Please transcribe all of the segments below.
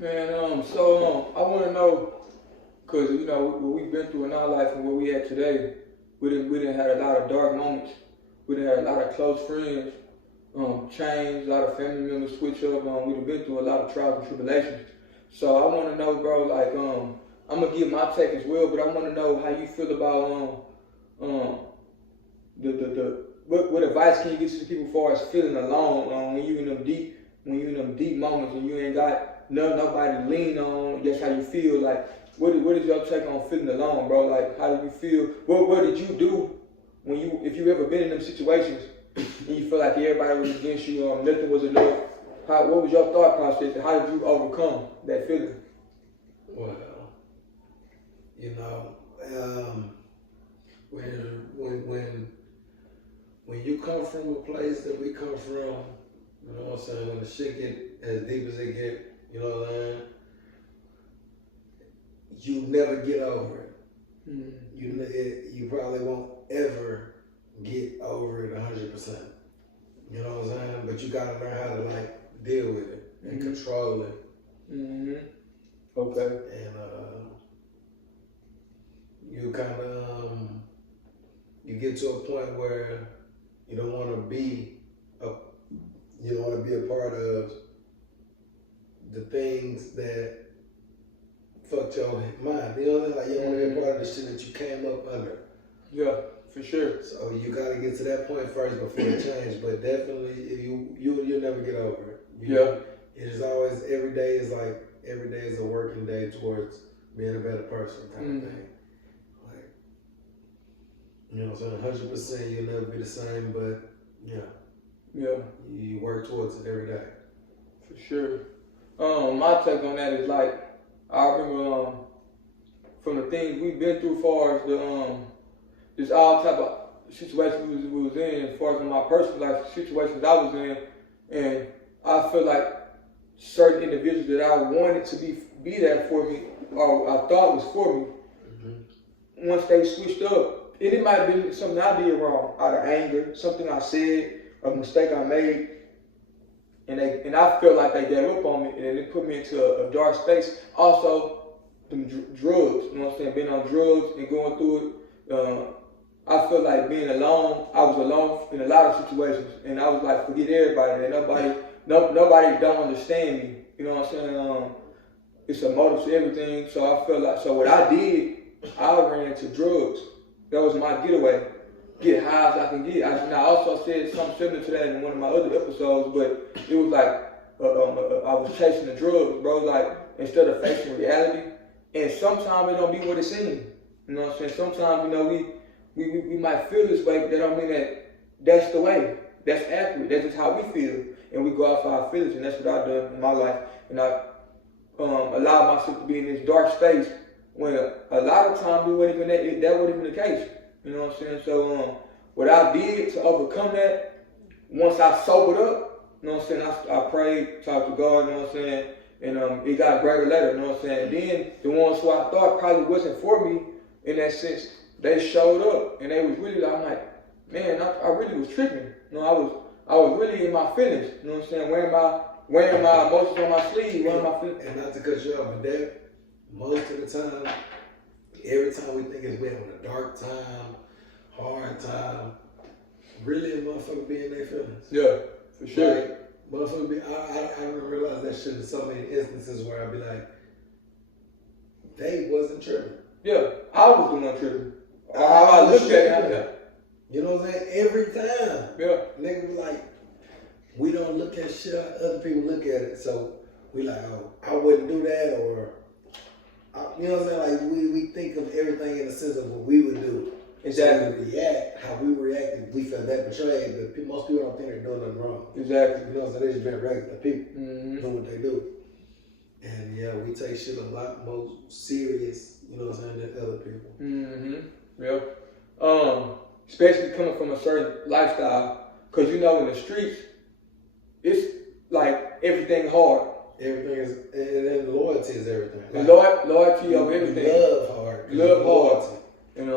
Man, I want to know, cause you know what we've been through in our life and where we at today. We didn't had a lot of dark moments. We didn't had a lot of close friends, change, a lot of family members switch up. We done been through a lot of trials and tribulations. So I want to know, bro. Like, I'm gonna give my take as well, but I want to know how you feel about um, the what advice can you give to people as far as feeling alone when you in them deep moments and you ain't got nobody to lean on. That's how you feel. Like, what is your take on feeling alone, bro? Like, how do you feel? What did you do when if you ever been in them situations and you feel like everybody was against you, nothing was enough? What was your thought process and how did you overcome that feeling? Well, you know, when you come from a place that we come from, you know what I'm saying, when the shit get as deep as it get, you know what I'm saying, you never get over it. You probably won't ever get over it 100%. You know what I'm saying? But you gotta learn how to like deal with it and control it. Mm-hmm. Okay. And you kind of you get to a point where you don't want to be a part of the things that fucked your mind. You know what I mean? Like, you don't want to be a part of the shit that you came up under. Yeah, for sure. So you gotta get to that point first before it change. But definitely, you'll never get over it. It is always every day is a working day towards being a better person kind of thing. Like, you know what I'm saying? 100% you'll never be the same, but you work towards it every day. For sure. My take on that is like, I remember from the things we've been through, as far as just all type of situations we was in, as far as in my personal life, situations I was in, and I feel like certain individuals that I wanted to be there for me, or I thought was for me, once they switched up, and it might have been something I did wrong, out of anger, something I said, a mistake I made, and I felt like they gave up on me, and it put me into a dark space. Also, them drugs, you know what I'm saying, being on drugs and going through it. I feel like being alone. I was alone in a lot of situations, and I was like, forget everybody. And nobody don't understand me. You know what I'm saying? It's a motive to everything. So I feel like, so what I did, I ran into drugs. That was my getaway. Get high as I can get. I also said something similar to that in one of my other episodes, but it was like I was chasing the drugs, bro. Like, instead of facing reality. And sometimes it don't be what it seems. You know what I'm saying? Sometimes, you know, we might feel this way, but that don't mean that that's the way. That's accurate. That's just how we feel. And we go off our feelings, and that's what I've done in my life. And I allowed myself to be in this dark space when a lot of times that wasn't even the case. You know what I'm saying? So what I did to overcome that, once I sobered up, you know what I'm saying, I prayed, talked to God, you know what I'm saying, and it got greater later, you know what I'm saying. And then the ones who I thought probably wasn't for me in that sense, they showed up, and they was really like, I'm like, man, I really was tripping. You know, I was really in my feelings. You know what I'm saying? Wearing my emotions on my sleeve, wearing my feelings. And not to cut you off, but that most of the time, every time we think it's been a dark time, hard time, really a motherfucker be in their feelings. Yeah, for sure. Like, motherfucker be, I realized that shit in so many instances where I'd be like, they wasn't tripping. Yeah, I was the one tripping. I looked at it. You know what I'm saying? Every time. Yeah. Nigga be like, we don't look at shit, other people look at it. So we like, oh, I wouldn't do that, or, you know what I'm saying? Like, we think of everything in the sense of what we would do. Exactly. So we react, how we reacted, we felt that betrayed, but most people don't think they're doing nothing wrong. Exactly. You know what I'm saying? They just been regular people doing what they do. And yeah, we take shit a lot more serious, you know what I'm saying, than other people. Yeah. Especially coming from a certain lifestyle, because you know in the streets, it's like everything hard. Everything is, and loyalty is everything. Like, loyalty over everything. Love hard. Love hard. And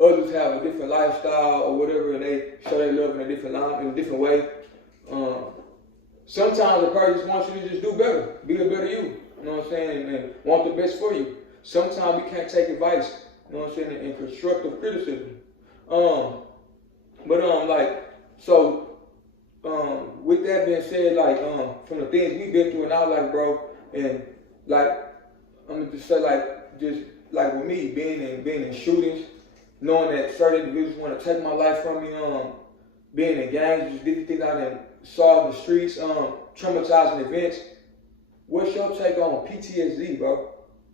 others have a different lifestyle or whatever, and they show their love in a different way. Sometimes a person just wants you to just do better, be a better you. You know what I'm saying? And want the best for you. Sometimes we can't take advice. You know what I'm saying? And constructive criticism. With that being said, like, from the things we've been through, and I was like, bro, and like, I'm gonna just say, like, just like with me being in shootings, knowing that certain individuals want to take my life from me, being in gangs, just different things I done saw in the streets, traumatizing events. What's your take on PTSD, bro?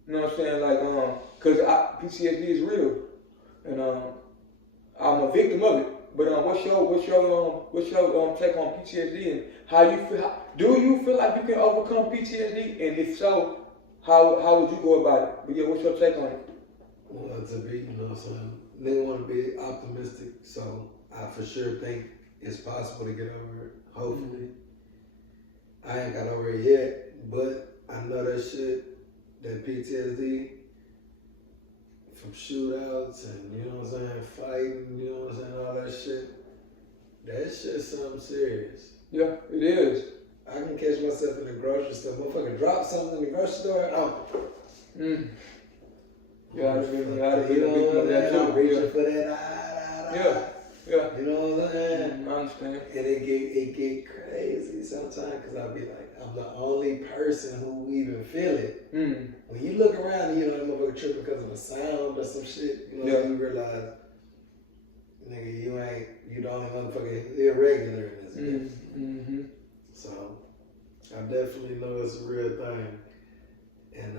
You know what I'm saying? Like, cause PTSD is real, and I'm a victim of it. But what's your take on PTSD and how you feel? Do you feel like you can overcome PTSD? And if so, how would you go about it? But yeah, what's your take on it? Well, to be, you know what I'm saying, they want to be optimistic, so I for sure think it's possible to get over it. Hopefully, I ain't got over it yet, but I know that shit, that PTSD. From shootouts and, you know what I'm saying, fighting, you know what I'm saying, all that shit. That shit's something serious. Yeah, it is. I can catch myself in the grocery store. Motherfucker drop something in the grocery store. Yeah, I'm reaching for that. Yeah. You know what I'm saying? I understand. And it get crazy sometimes because I'll be like, I'm the only person who even feel it. When you look around and you know that motherfucker tripping because of a sound or some shit, you know, you realize, nigga, you the only motherfucker irregular in this bitch. So I definitely know it's a real thing. And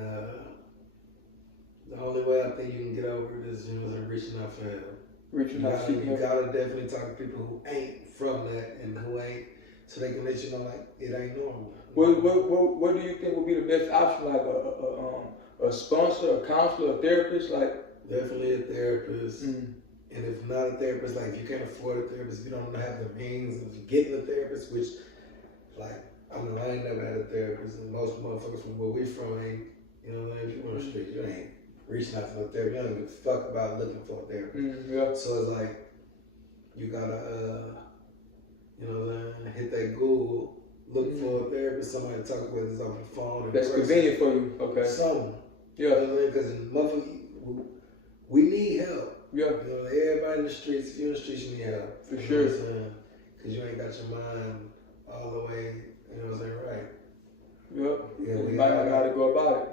the only way I think you can get over it is, you know, reaching out for help. You gotta definitely talk to people who ain't from that and who ain't, so they can let you know like it ain't normal. What do you think would be the best option? Like a sponsor, a counselor, a therapist? Like definitely a therapist. And if not a therapist, like if you can't afford a therapist, if you don't have the means of getting a therapist, which like I ain't never had a therapist, and most motherfuckers from where we from ain't, you know, if you on the street, you ain't reaching out for a therapist. You don't give a fuck about looking for a therapist. So it's like you gotta, you know what I'm saying, hit that Google, look for a therapist, somebody to talk with is on the phone. That's convenient for you, okay? Something. Yeah. You know what I mean? Because we need help. Yeah. You know, everybody in the streets, if you're in the streets, you need help. For you sure. Know what I'm saying? Because you ain't got your mind all the way, you know what I'm saying, right. Yep. Yeah, we might not know how to go about it.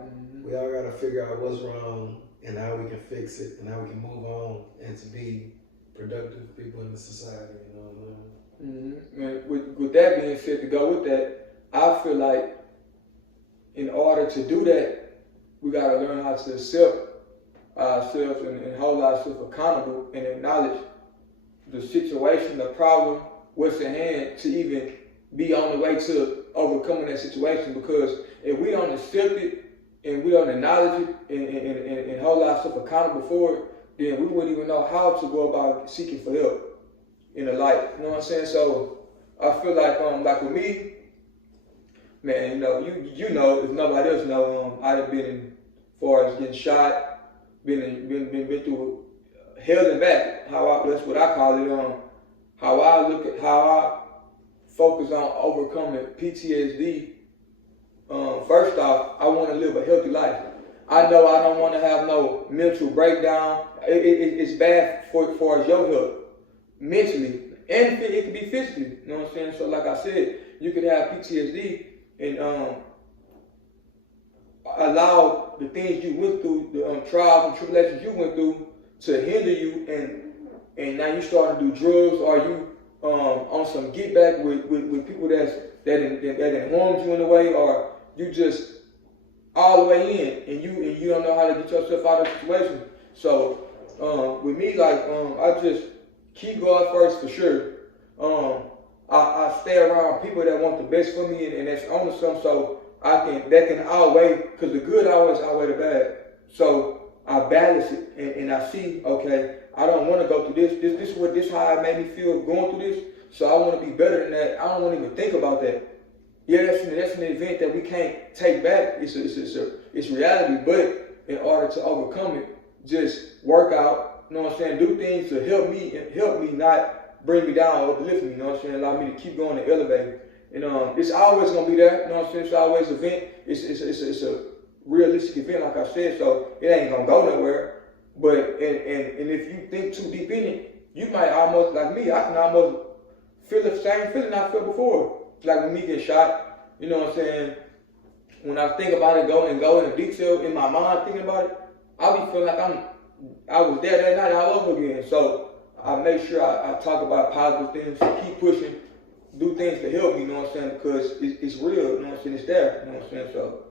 We all got to figure out what's wrong and how we can fix it and how we can move on and to be productive people in the society, you know what I'm saying? And with that being said, to go with that, I feel like in order to do that, we got to learn how to accept ourselves and hold ourselves accountable and acknowledge the situation, the problem, what's at hand, to even be on the way to overcoming that situation. Because if we don't accept it and we don't acknowledge it and hold ourselves accountable for it, then we wouldn't even know how to go about seeking for help in the life. You know what I'm saying? So I feel like with me, man, you know, you know, if nobody else know, I'd have been in, as far as getting shot, been through hell and back. That's what I call it. How I focus on overcoming PTSD. First off, I want to live a healthy life. I know I don't want to have no mental breakdown. It's bad for your health, mentally, and it can be physically. You know what I'm saying? So like I said, you could have PTSD and allow the things you went through, the trials and tribulations you went through, to hinder you, and now you start to do drugs, or you on some get back with people that harmed you in a way, or you just all the way in and you don't know how to get yourself out of the situation. So with me, like I just keep God first for sure. I stay around people that want the best for me and that's on to something, so that can outweigh, because the good always outweigh the bad. So I balance it and I see, okay, I don't want to go through this. This how it made me feel going through this. So I want to be better than that. I don't want to even think about that. Yeah, that's an event that we can't take back. It's reality. But in order to overcome it, just work out. You know what I'm saying? Do things to help me, not bring me down or uplift me. You know what I'm saying? Allow me to keep going and elevate. And it's always gonna be there, you know what I'm saying? It's always an event. It's a realistic event, like I said, so it ain't gonna go nowhere. But and if you think too deep in it, you might almost, like me, I can almost feel the same feeling I felt before. Like when me get shot, you know what I'm saying? When I think about it, go into detail in my mind thinking about it, I'll be feeling like I was there that night all over again. So I make sure I talk about positive things, keep pushing, do things to help me, you know what I'm saying? Because it's real, you know what I'm saying? It's there, you know what I'm saying? So,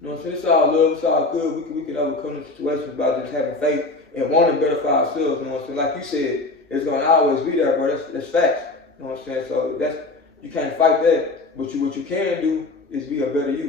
you know what I'm saying? It's all love, it's all good. We can overcome the situations by just having faith and wanting better for ourselves, you know what I'm saying? Like you said, it's gonna always be there, bro. That's facts, you know what I'm saying? So you can't fight that. But what you can do is be a better you.